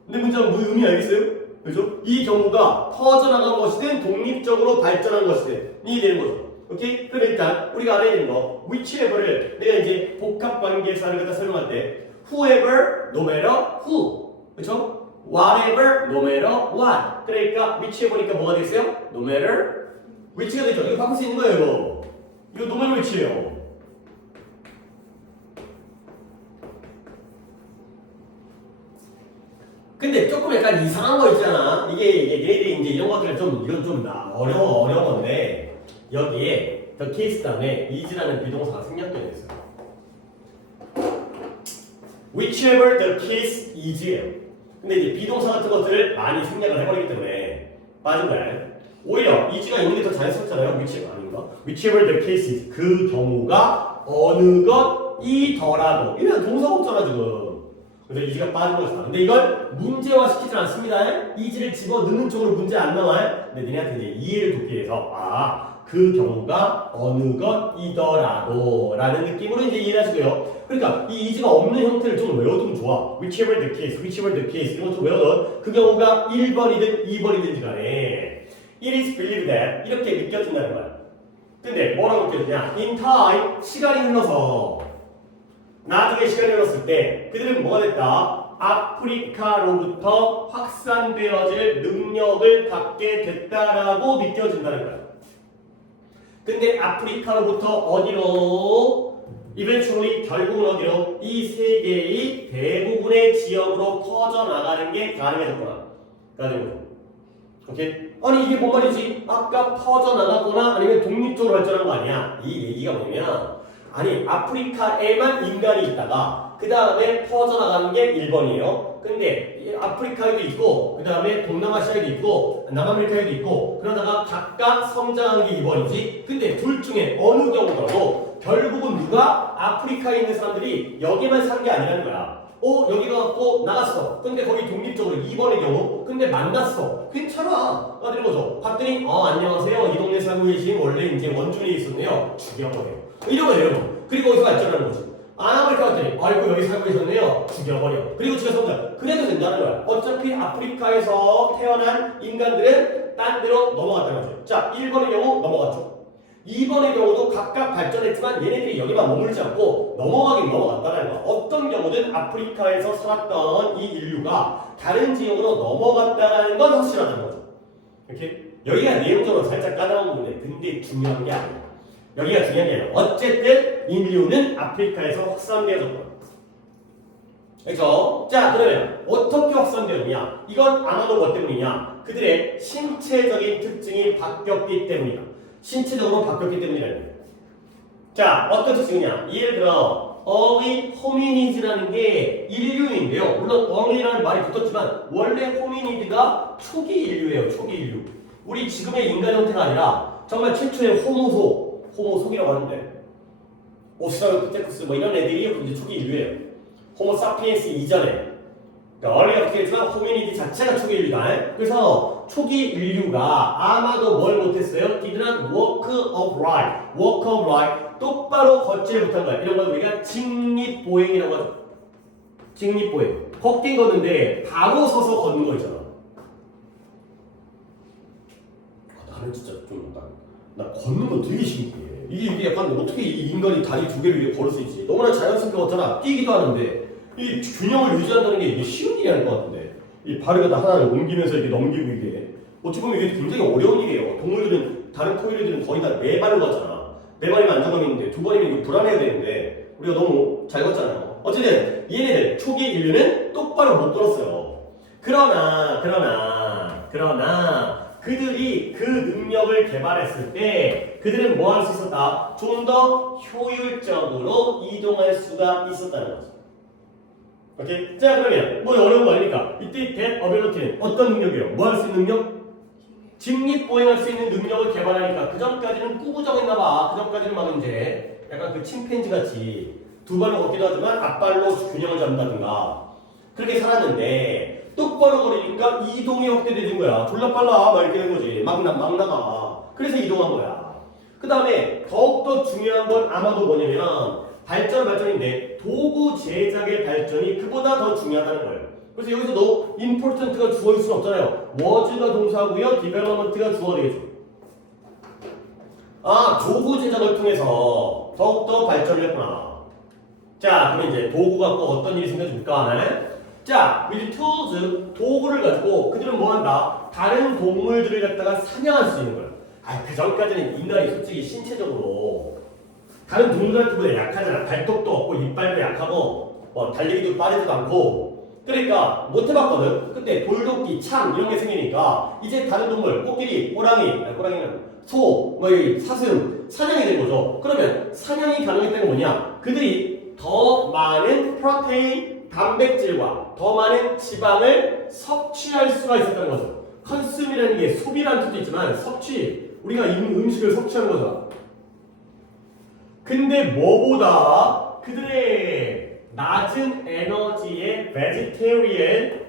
근데 문장 뭐 의미 알겠어요? 그죠? 이 경우가 퍼져나간 것이든 독립적으로 발전한 것이든 이 되는 거죠. 오케이? 그럼 일단 우리가 알아야 되는 거 whichever를 내가 이제 복합관계에서 하는 거다 설명할 때 whoever, no matter who 그쵸? whatever, no matter what 그러니까 whichever니까 뭐가 되겠어요? no matter which가 되죠? 이거 바꿀 수 있는 거예요 이거 no matter which예요. 근데 조금 약간 이상한 거 있잖아. 이게 얘네들이 이제 이런 것들을 이건 좀 어려운 건데 여기에 the case 다음에 is라는 비동사가 생략되어 있어요. whichever the case is예요. 근데 이제 비동사 같은 것들을 많이 생략을 해버리기 때문에 빠진 거야. 오히려 is가 있는 게 더 자연스럽잖아요. whichever 아닌가? whichever the case is 그 경우가 어느 것이더라도 이런 동사가 없잖아 지금. 그래서 이지가 빠진 것이다. 근데 이걸 문제화 시키지 않습니다. 이지를 집어넣는 쪽으로 문제 안 나와요. 근데 니네한테 이제 이해를 돕기 위해서 그 경우가 어느 것이더라도 라는 느낌으로 이제 이해를 하시고요. 그러니까 이 이지가 없는 형태를 좀 외워두면 좋아. whichever the case, whichever the case 이런 거 좀 외워둬. 그 경우가 1번이든 2번이든지 간에 it is believed that 이렇게 느껴진다는 거야. 근데 뭐라고 느껴지냐? in time 시간이 흘러서 나중에 시간이 흘렀을 때 그들은 뭐가 됐다? 아프리카로부터 확산되어질 능력을 갖게 됐다라고 느껴진다는 거야. 근데 아프리카로부터 어디로? eventually 결국은 어디로? 이 세계의 대부분의 지역으로 퍼져나가는 게 가능해졌구나. 가는 거죠. 오케이? 아니 이게 뭔 말이지? 아까 퍼져나갔거나 아니면 독립적으로 발전한 거 아니야? 이 얘기가 뭐냐면 아니 아프리카에만 인간이 있다가 그 다음에 퍼져나가는 게 1번이에요. 근데 아프리카에도 있고 그 다음에 동남아시아에도 있고 남아메리카에도 있고 그러다가 각각 성장하는 게 2번이지. 근데 둘 중에 어느 경우라도 결국은 누가 아프리카에 있는 사람들이 여기만 사는 게 아니라는 거야. 여기 가갖고 나갔어. 근데 거기 독립적으로 2번의 경우 근데 만났어. 괜찮아. 라는 거죠. 봤더니 안녕하세요. 이 동네 살고 계신 원래 이제 원주민이 있었네요. 죽여버려. 이런 거예요, 여러분. 그리고 거기서 발전하는 거지. 아프리카 왔더니 아이고 여기 살고 계셨네요. 죽여버려. 그리고 집에서 혼자 그래도 된다는 거야. 어차피 아프리카에서 태어난 인간들은 딴 데로 넘어갔다는 거죠. 자, 1번의 경우 넘어갔죠. 2번의 경우도 각각 발전했지만 얘네들이 여기만 머물지 않고 넘어가긴 넘어갔다는 거야. 어떤 경우든 아프리카에서 살았던 이 인류가 다른 지역으로 넘어갔다는 건 확실하다는 거죠. 이렇게 여기가 내용적으로 살짝 까다로운 부분인데 근데 중요한 게 아니야. 여기가 중요한 게 아니라 어쨌든 인류는 아프리카에서 확산되어졌다. 그렇죠? 자 그러면 어떻게 확산되었냐? 이건 아마도 뭐 때문이냐? 그들의 신체적인 특징이 바뀌었기 때문이다. 신체적으로 바뀌었기 때문이라는 거예요. 자 어떤 특징이냐? 예를 들어 early hominids라는 게 인류인데요. 물론 early라는 말이 붙었지만 원래 호미니드가 초기 인류예요. 초기 인류. 우리 지금의 인간 형태가 아니라 정말 최초의 호모속이라고 하는데 오스트랄로피테쿠스 뭐 이런 애들이 이제 초기 인류예요. 호모사피엔스 이전에 그러니까 얼리가 어떻게 했지만 호미니드 자체가 초기 인류다. 그래서 초기 인류가 아마도 뭘 못했어요? Did not walk upright. 똑바로 걷지를 못한 거야. 이런 걸 우리가 직립보행이라고 하죠. 직립보행. 걷긴 걷는데 바로 서서 걷는 거 있잖아. 나는 진짜 좀 나 걷는 거 되게 신기해. 이게 약간 어떻게 이 인간이 다리 두 개를 이렇게 걸을 수 있지? 너무나 자연스럽게 걷잖아. 뛰기도 하는데 이 균형을 유지한다는 게 이게 쉬운 일이 아닐 것 같은데 이 발을 다 하나를 옮기면서 이렇게 넘기고 이게 어찌 보면 이게 굉장히 어려운 일이에요. 동물들은 다른 포유류들은 거의 다 네 발을 걷잖아. 네 발이면 안정감이 있는데 두 발이면 불안해야 되는데 우리가 너무 잘 걷잖아요. 어쨌든 얘네들 초기 인류는 똑바로 못 걸었어요. 그러나 그들이 그 능력을 개발했을 때 그들은 뭐 할 수 있었다? 좀 더 효율적으로 이동할 수가 있었다는 거죠. 오케이? 자, 그러면 뭐 어려운 거 아닙니까? 이때 that ability는 어떤 능력이에요? 뭐 할 수 있는 능력? 직립보행할 수 있는 능력을 개발하니까 그 전까지는 꾸부정했나 봐. 그 전까지는 막 이제 약간 그 침팬지 같이 두 발로 걷기도 하지만 앞발로 균형을 잡는다든가 그렇게 살았는데 똑바로 걸으니까 이동이 확대되는 거야. 졸라 빨라 막 이렇게 된 거지. 막 나가. 그래서 이동한 거야. 그 다음에 더욱더 중요한 건 아마도 뭐냐면 발전인데 도구 제작의 발전이 그보다 더 중요하다는 거예요. 그래서 여기서도 important가 주어일 수는 없잖아요. was가 동사고요. development가 주어가 되겠죠. 도구 제작을 통해서 더욱더 발전을 했구나. 자, 그럼 이제 도구 갖고 어떤 일이 생겨집니까? 자, with tools, 도구를 가지고 그들은 뭐 한다? 다른 동물들을 갖다가 사냥할 수 있는 거야. 그 전까지는 인간이 솔직히 신체적으로 다른 동물들보다 약하잖아. 발톱도 없고 이빨도 약하고 달리기도 빠르지도 않고 그러니까 못 해봤거든. 근데 돌도끼, 창 이런 게 생기니까 이제 다른 동물, 코끼리, 호랑이는 소, 사슴 사냥이 된 거죠. 그러면 사냥이 가능했다는 건 뭐냐? 그들이 더 많은 프로테인, 단백질과 더 많은 지방을 섭취할 수가 있었다는 거죠. 컨숨이라는 게 소비라는 뜻도 있지만 섭취, 우리가 음식을 섭취하는 거죠. 근데 뭐보다 그들의 낮은 에너지의 vegetarian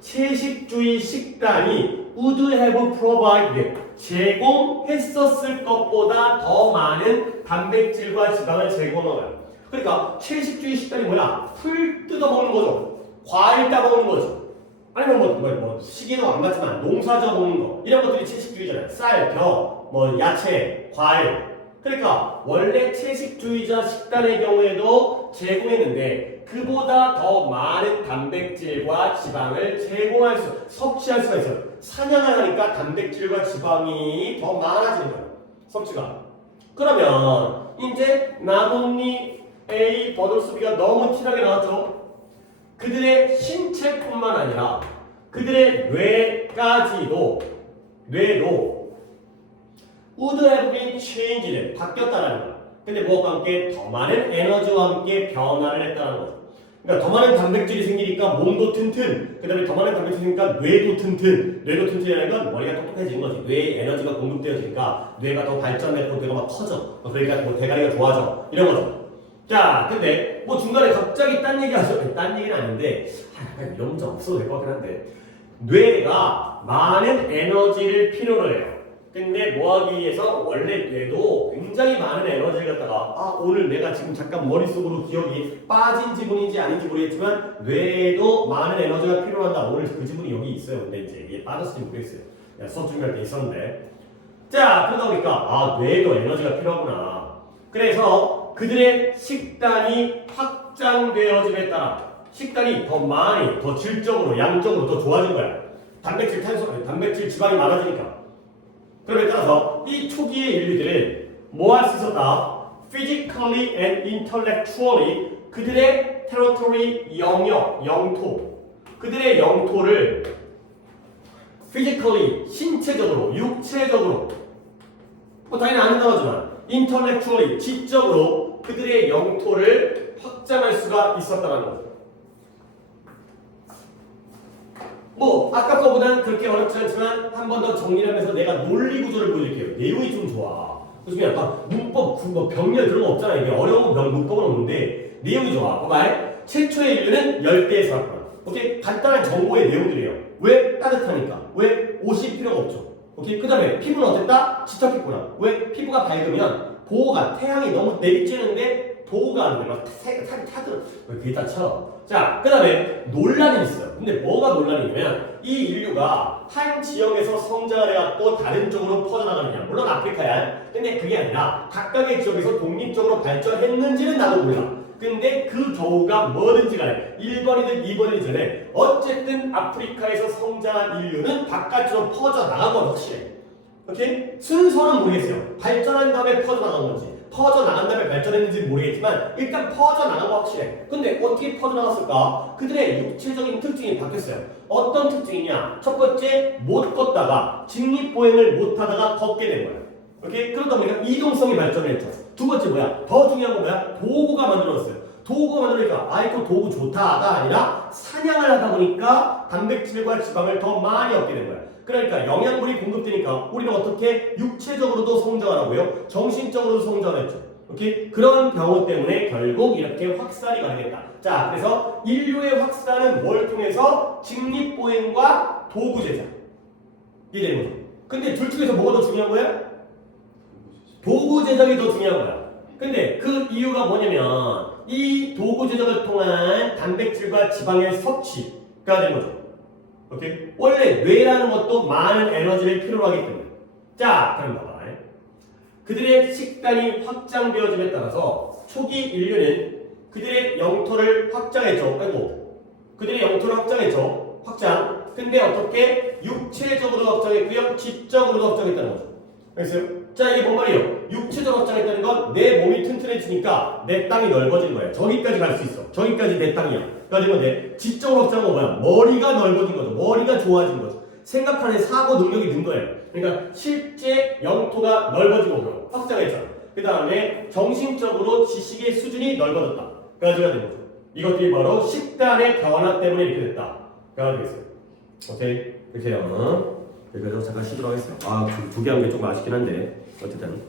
채식주의 식단이 would have provided 제공했었을 것보다 더 많은 단백질과 지방을 제공하는 그러니까 채식주의 식단이 뭐야? 풀 뜯어먹는 거죠. 과일 따먹는 거죠. 아니면 시기는 안 맞지만 농사져 먹는 거 이런 것들이 채식주의잖아요. 쌀, 벼, 야채, 과일. 그러니까 원래 채식주의자 식단의 경우에도 제공했는데 그보다 더 많은 단백질과 지방을 섭취할 수가 있어요. 사냥을 하니까 단백질과 지방이 더 많아지는 거예요. 섭취가. 그러면 이제 나뭇잎 A 버들소비가 너무 티나게 나왔죠. 그들의 신체뿐만 아니라 그들의 뇌도 would have been changed 바뀌었다라는 거야. 근데 무엇과 함께 더 많은 에너지와 함께 변화를 했다는 거죠. 그러니까 더 많은 단백질이 생기니까 몸도 튼튼, 그 다음에 더 많은 단백질이 생기니까 뇌도 튼튼. 뇌도 튼튼이라는 건 머리가 똑똑해지는 거지. 뇌에 에너지가 공급되어지니까 뇌가 더 발전되고 뇌가 막 커져. 그러니까 대가리가 좋아져. 이런 거죠. 자, 근데 중간에 갑자기 딴 얘기 하죠. 딴 얘기는 아닌데 약간 이런 문제 없어도 될 것 같긴 한데 뇌가 많은 에너지를 필요로 해요. 근데 뭐하기 위해서 원래 뇌도 굉장히 많은 에너지를 갖다가 오늘 내가 지금 잠깐 머릿속으로 기억이 빠진 지분인지 아닌지 모르겠지만 뇌에도 많은 에너지가 필요한다. 오늘 그 지분이 여기 있어요. 근데 이제 이게 빠졌을지 모르겠어요. 수업 준비할 때 있었는데 자, 그러다 보니까 뇌에도 에너지가 필요하구나. 그래서 그들의 식단이 확장되어짐에 따라 식단이 더 많이, 더 질적으로, 양적으로 더 좋아진 거야. 단백질, 지방이 많아지니까. 그럼에 따라서 이 초기의 인류들은 뭐 할 수 있었다? Physically and intellectually 그들의 territory, 영토 그들의 영토를 physically, 신체적으로, 육체적으로 당연히 아는 단어지만 intellectually, 지적으로 그들의 영토를 확장할 수가 있었다는 거죠. 아까 거보다는 그렇게 어렵지 않지만 한 번 더 정리를 하면서 내가 논리 구조를 보여드릴게요. 내용이 좀 좋아. 요즘에 약간 문법, 병렬 그런 거 없잖아. 이게 어려운 문법은 없는데 내용이 좋아. 봐봐. 최초의 인류는 열대에 살았구나. 오케이? 간단한 정보의 내용들이에요. 왜? 따뜻하니까. 왜? 옷이 필요가 없죠. 오케이? 그 다음에 피부는 어땠다? 지쳤겠구나. 왜? 피부가 밝으면 보호가 태양이 너무 내리쬐는데 보호가 안 돼. 막 살이 타들어. 왜 그게 다 쳐? 자, 그 다음에 논란이 있어요. 근데 뭐가 논란이냐면 이 인류가 한 지역에서 성장을 해갖고 다른 쪽으로 퍼져나가느냐. 물론 아프리카야. 근데 그게 아니라 각각의 지역에서 독립적으로 발전했는지는 나도 몰라. 근데 그 겨우가 뭐든지 간에 1번이든 2번이든 전에 어쨌든 아프리카에서 성장한 인류는 바깥으로 퍼져나간 건 확실해. 오케이? 순서는 모르겠어요. 발전한 다음에 퍼져나간 건지 퍼져나간 다음에 발전했는지는 모르겠지만 일단 퍼져나간 거 확실해. 근데 어떻게 퍼져나갔을까? 그들의 육체적인 특징이 바뀌었어요. 어떤 특징이냐? 첫 번째, 못 걷다가 직립보행을 못하다가 걷게 된 거야. 오케이? 그러다 보니까 이동성이 발전했죠. 두 번째 뭐야? 더 중요한 건 뭐야? 도구가 만들어졌어요. 도구가 만들어니까 아이고 도구 좋다가 아니라 사냥을 하다 보니까 단백질과 지방을 더 많이 얻게 된 거야. 그러니까 영양분이 공급되니까 우리는 어떻게 육체적으로도 성장하라고요? 정신적으로도 성장했죠. 오케이? 그런 경우 때문에 결국 이렇게 확산이 가능했다. 자, 그래서 인류의 확산은 뭘 통해서? 직립보행과 도구 제작. 이게 되는 거죠. 근데 둘 중에서 뭐가 더 중요한 거야? 도구 제작이 더 중요한 거야. 근데 그 이유가 뭐냐면 이 도구 제작을 통한 단백질과 지방의 섭취가 되는 거죠. 오케이? 원래 뇌라는 것도 많은 에너지를 필요로 하기 때문에. 자, 그럼 봐봐. 그들의 식단이 확장되어짐에 따라서 초기 인류는 그들의 영토를 확장했죠. 아이고. 그들의 영토를 확장했죠. 확장. 근데 어떻게? 육체적으로 확장했고요. 지적으로도 확장했다는 거죠. 알겠어요? 자, 이게 뭔 말이에요? 육체적으로 확장했다는 건 내 몸이 튼튼해지니까 내 땅이 넓어진 거예요. 저기까지 갈 수 있어. 저기까지 내 땅이야. 그러니까 이건데 지적으로 확장한 건 뭐야? 머리가 넓어진 거죠. 머리가 좋아진 거죠. 생각하는 사고 능력이 는 거예요. 그러니까 실제 영토가 넓어진 거고요. 확장했잖아. 그 다음에 정신적으로 지식의 수준이 넓어졌다. 가지가 된 거죠. 이것들이 바로 식단의 변화 때문에 이렇게 됐다. 가 되겠어요. 오케이? 이렇게요. 여기서 잠깐 쉬도록 하겠습니다. 두 개 한 게 조금 아쉽긴 한데 어쨌든